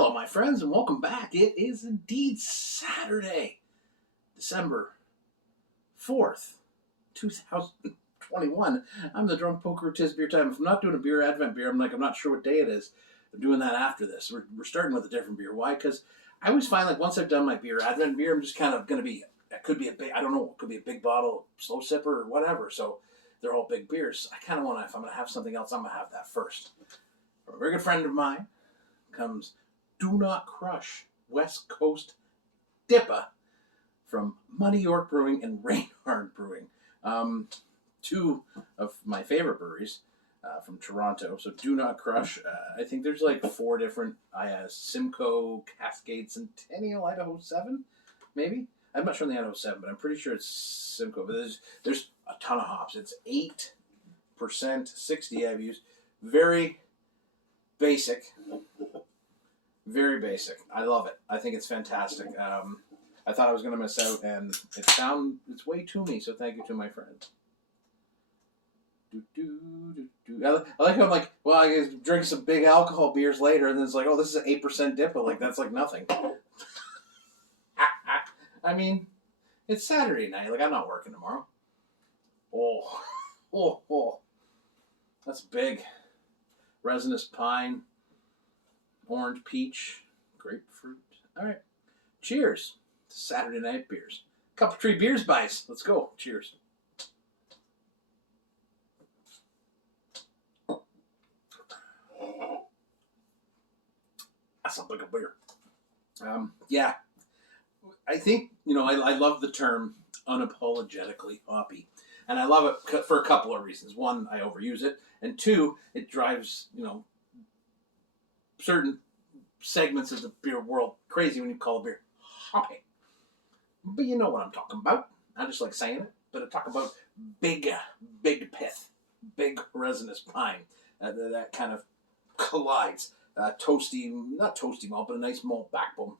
Hello, my friends, and welcome back. It is indeed Saturday, December 4th, 2021. I'm the Drunk Poker Tis Beer Time. If I'm not doing a beer advent beer, I'm not sure what day it is. I'm doing that after this. We're starting with a different beer. Why? Because I always find like once I've done my beer advent beer, I'm just kind of going to be, it could be a big, I don't know, it could be a big bottle, slow sipper, or whatever. So they're all big beers. I kind of want to, if I'm going to have something else, I'm going to have that first. From a very good friend of mine comes Do Not Crush West Coast DIPA from Money York Brewing and Rainhard Brewing. Two of my favorite breweries from Toronto. So Do Not Crush. I think there's like 4 different. Simcoe, Cascade, Centennial, Idaho 7, maybe. I'm not sure on the Idaho 7, but I'm pretty sure it's Simcoe. But there's a ton of hops. It's 8%, 60 IBUs. Very basic. Very basic. I love it. I think it's fantastic. I thought I was going to miss out, and it found its way to me, so thank you to my friend. I like how I'm like, well, I can drink some big alcohol beers later, and then it's like, oh, this is an 8% DIPA. Like, that's like nothing. I mean, it's Saturday night. Like, I'm not working tomorrow. Oh. That's big. Resinous pine. Orange, peach, grapefruit. All right. Cheers to Saturday night beers. Couple Tree Beers buys. Let's go. Cheers. That's a big beer. Yeah. I think, I love the term unapologetically hoppy. And I love it for a couple of reasons. One, I overuse it. And 2, it drives, certain segments of the beer world crazy when you call a beer hoppy. But you know what I'm talking about. I just like saying it. But I talk about big pith, big resinous pine. That kind of collides. Not toasty malt, but a nice malt backbone.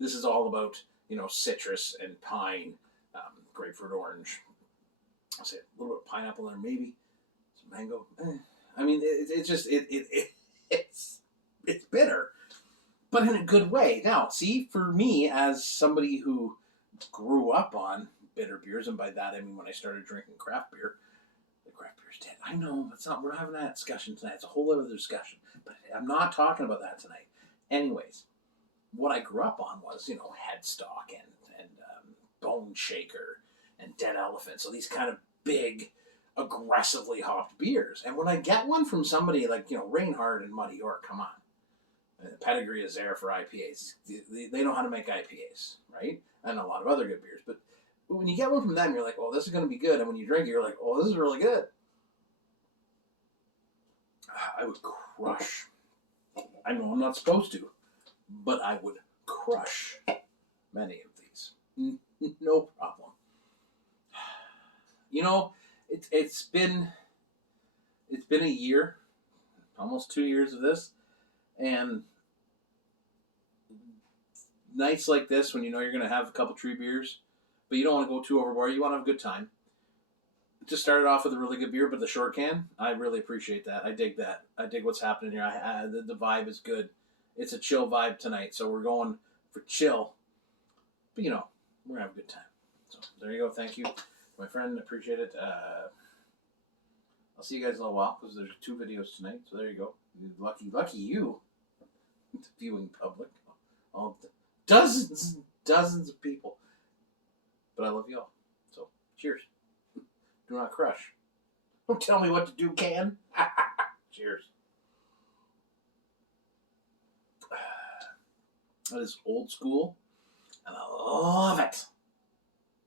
This is all about, citrus and pine, grapefruit, orange. I'll say a little bit of pineapple there, maybe. Some mango. I mean, it's bitter, but in a good way. Now, see, for me, as somebody who grew up on bitter beers, and by that I mean when I started drinking craft beer, the craft beer's dead. I know, we're not having that discussion tonight. It's a whole other discussion, but I'm not talking about that tonight. Anyways, what I grew up on was, Headstock and Bone Shaker and Dead Elephant. So these kind of big, aggressively hopped beers. And when I get one from somebody like, Rainhard and Muddy York, come on. The pedigree is there for IPAs. They know how to make IPAs, right? And a lot of other good beers. But when you get one from them, you're like, oh, this is going to be good. And when you drink it, you're like, oh, this is really good. I would crush. I know I'm not supposed to, but I would crush many of these. No problem. It's been a year, almost 2 years of this. And nights like this, when you're going to have a couple tree beers, but you don't want to go too overboard, you want to have a good time. Just started off with a really good beer, but the short can, I really appreciate that. I dig that. I dig what's happening here. The vibe is good. It's a chill vibe tonight, so we're going for chill. But, we're going to have a good time. So there you go. Thank you, my friend. Appreciate it. I'll see you guys in a little while because there's 2 videos tonight. So there you go. Lucky you. Viewing public. All dozens of people. But I love y'all. So, cheers. Do not crush. Don't tell me what to do, Can. Cheers. That is old school, and I love it.